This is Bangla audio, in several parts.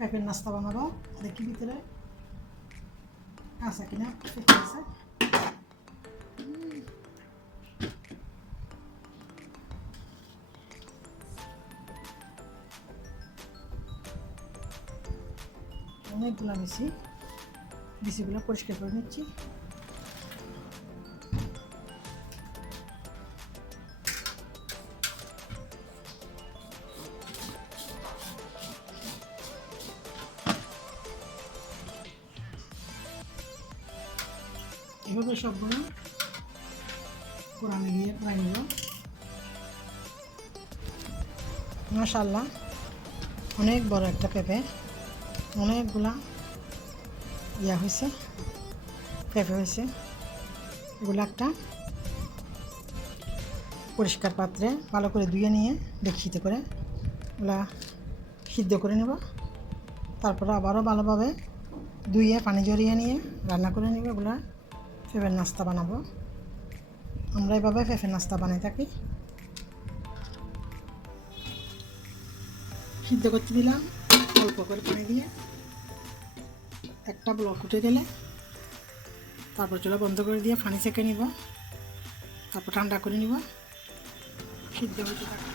পেঁপের নাস্তা বানাবো। দেখি ভিতরে কাঁচা কিনা পেঁপে আছে। অনেকগুলো বিচিগুলো পরিষ্কার করে নিচ্ছি। এভাবে সবগুলো কোরআনে গিয়ে প্রায় নিল। মাশাআল্লাহ, অনেক বড় একটা পেঁপে, অনেকগুলা হয়েছে, পেঁপে হয়েছে। এগুলো একটা পরিষ্কার পাত্রে ভালো করে ধুয়ে নিয়ে ডেকচিতে করে এগুলা সিদ্ধ করে নেব। তারপরে আবারও ভালোভাবে ধুয়ে পানি ঝরিয়ে নিয়ে রান্না করে নেব। এগুলা পেঁপের নাস্তা বানাবো। আমরা এভাবে পেঁপের নাস্তা বানাই থাকি। সিদ্ধ করতে দিলাম অল্প করে পানি দিয়ে। একটা ব্লক উঠে গেলে তারপর চুলা বন্ধ করে দিয়ে পানি ছেঁকে নিব। তারপর ঠান্ডা করে নিব। সিদ্ধ হতে থাকবে।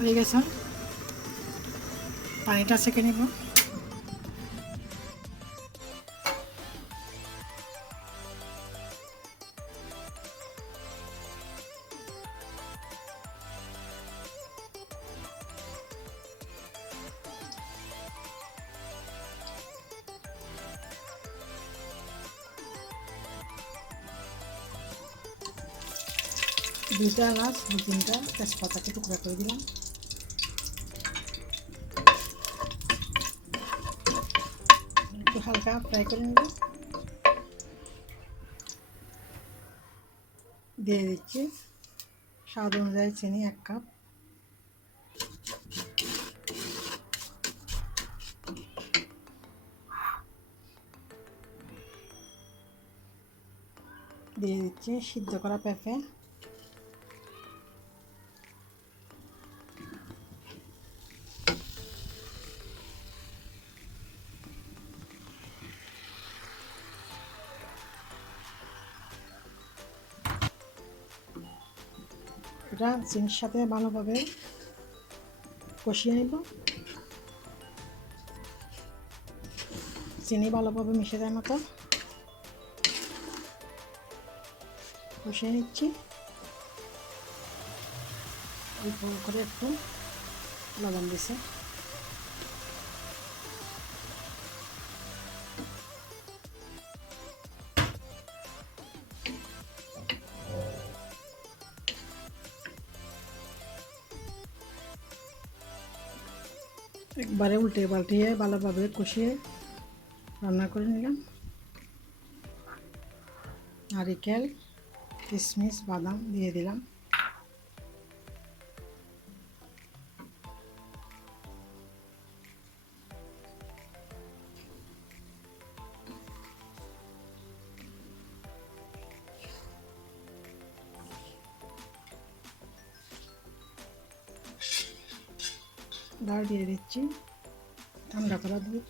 হয়ে গেছে, পানিটা ছেঁকে নিব। দুইটা এলাচ, দু তিনটা তেজপাতাকে টুকরা করে দিলাম। একটু হালকা ফ্রাই করে নেব। দিয়ে দিচ্ছি স্বাদ অনুযায়ী চিনি 1 কাপ। দিয়ে দিচ্ছি সিদ্ধ করা পেঁপে। এটা চিনির সাথে ভালোভাবে কষিয়ে নেব। চিনি ভালোভাবে মিশে যায় মতো কষিয়ে নিচ্ছি। অল্প করে একটু লবণ দিছে। একবারে উল্টে পাল্টিয়ে ভালোভাবে কষিয়ে রান্না করে নিলাম। নারিকেল, কিশমিশ, বাদাম দিয়ে দিলাম। ডাল দিয়ে দিচ্ছি ঠান্ডা করা দুধ।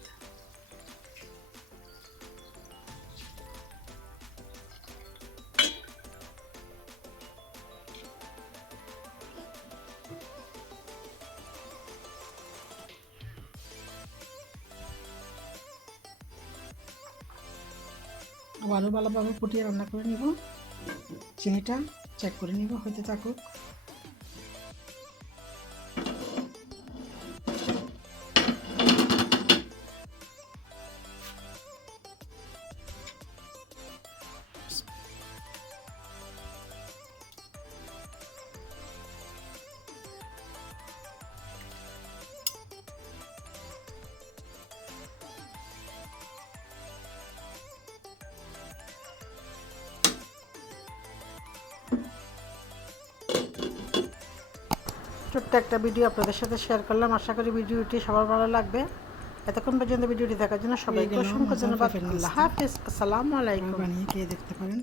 আবারও ভালোভাবে ফুটিয়ে রান্না করে নিব। চিনিটা চেক করে নিব, হতে থাকুক। ছোট্ট একটা ভিডিও আপনাদের সাথে শেয়ার করলাম। আশা করি ভিডিওটি সবার ভালো লাগবে। এতক্ষণ পর্যন্ত ভিডিওটি দেখার জন্য সবাইকে অসংখ্য ধন্যবাদ। আল্লাহ হাফিজ, আসসালামু আলাইকুম। বানিয়ে খেয়ে দেখতে পারেন।